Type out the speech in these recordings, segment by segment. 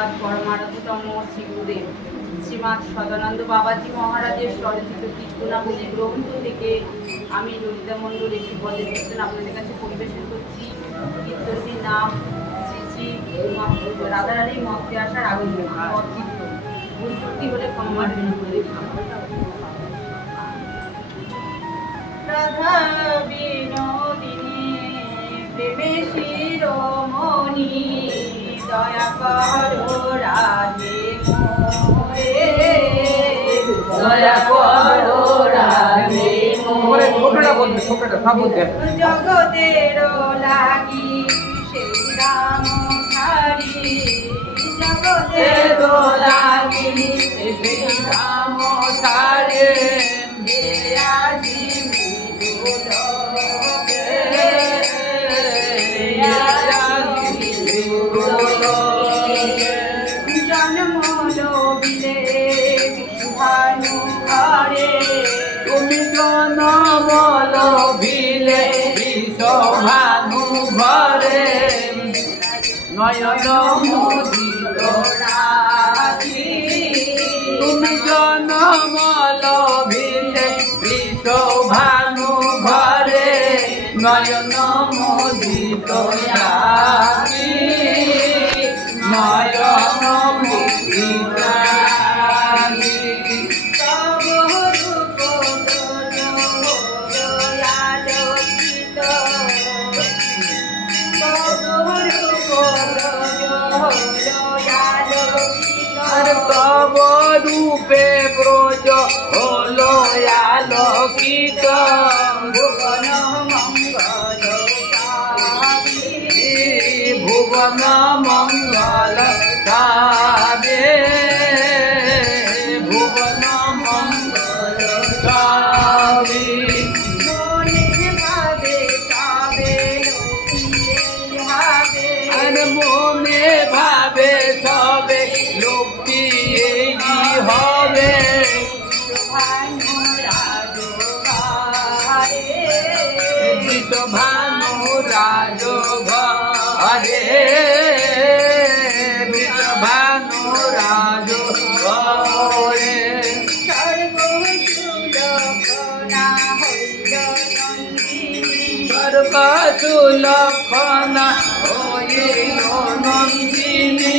আজ পরমারাধ্যতম শ্রী গুরুদেব। শ্রীমাদ সদানন্দ বাবাজি মহারাজের স্বরচিত কীর্তনাবলী গ্রন্থ থেকে আমি ললিতা মণ্ডল একটি পদের কীর্তন আপনাদের কাছে পরিবেশন করছি। কীর্তনটির নাম শ্রী শ্রী রাধারানীর মতে আসার আগুন কীর্তন হলে ক্ষমা দয়া করো রাধে ওরে ছোটটা বলবে ছোটটা সব বলতে হবে। জগতের লাগি সেই রাম ছাড়ি জগতের লাগি শ্রী রাম আজি মিলুল বিশ্বভানু ঘরে নয়ন মুদিত রাখি। তুমি জনম ভিলে বিশ্বভানু ঘরে নয়ন মুদিত রাখি। নয়ন মুদিত আলোকিত ভুবন মঙ্গল ভুবন মঙ্গল কাবে ভুবন মঙ্গল কাবে মনে ভাবে তবে লোকিয়ে আর ভাবে সবে লোকটি হবে? বিশ্বভানু রাজ ঘরে বিশ্বভানু রাজ ঘরে সর্বসুলভনা হইল নন্দিনী।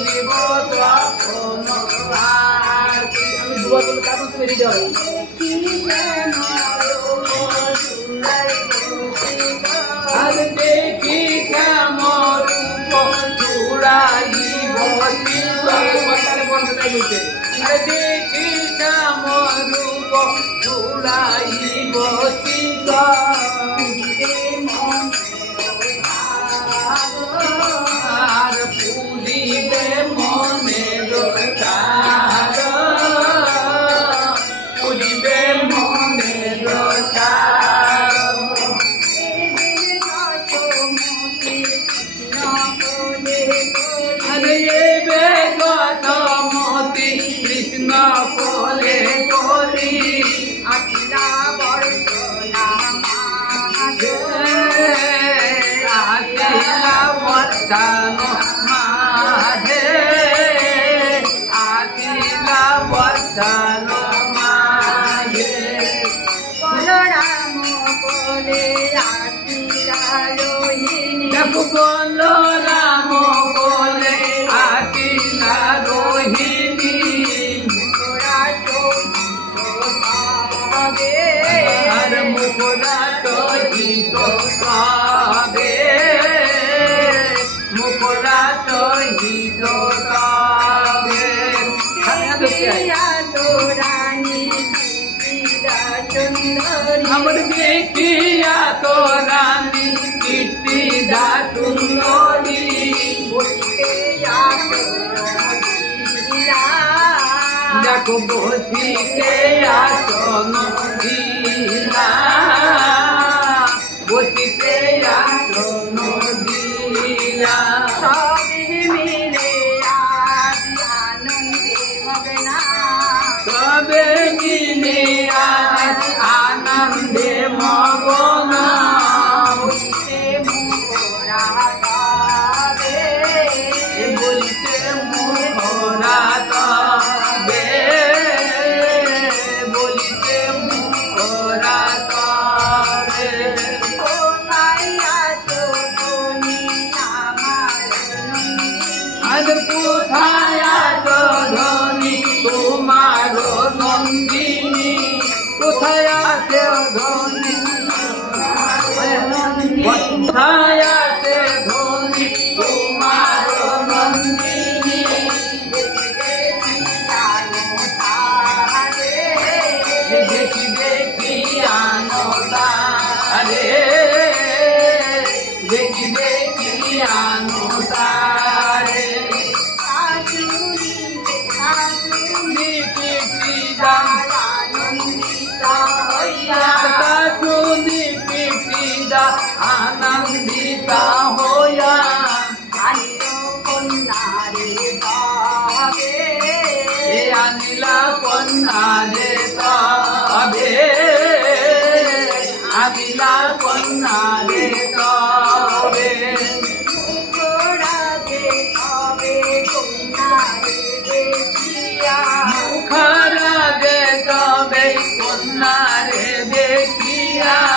আমি দুয়া বলে তারপর তুমি রেডি হবে দেখি শ্যাম রূপ চূড়াই পাবে আর মুকুরা তৈরি তো পাবে। মুকুরা তৈরি তো পাবে। আমার দেখিয়া তো রানী কীর্তিদা সুন্দর। को बोझी के। तो नहीं ছায়াতে ধনি তোমার নন্দিনী। দেখি দেখি আনতা আরে দেখি দেখি আনতা বিবা হইয়া আনিল কন্যারে পাবে আনিলা কন্যারে পাবে আনিলা কন্যারে পাবে মুখরাজে তবে কন্যারে দেখিয়া।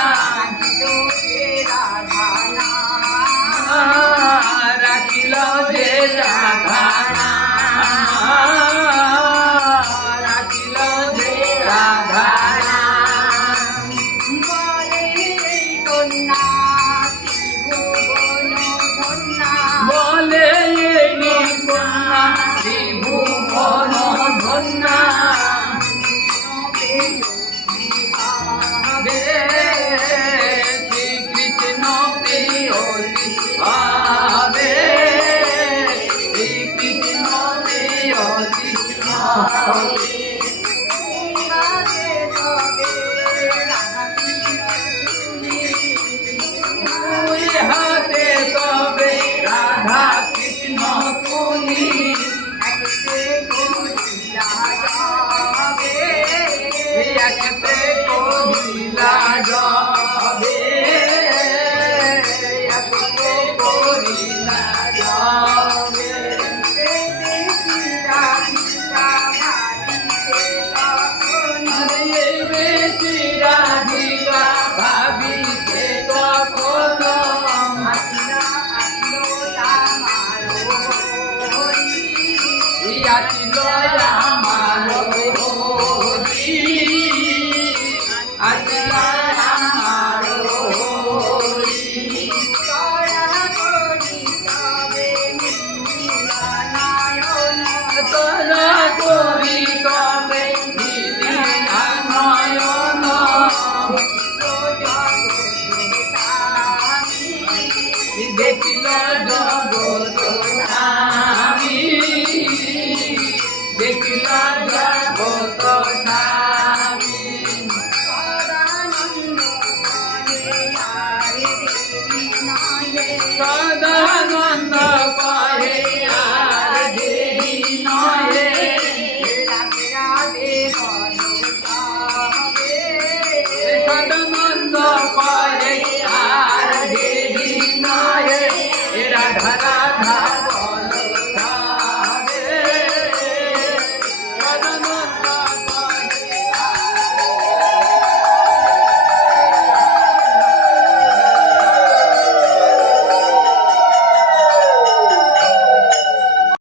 Thank.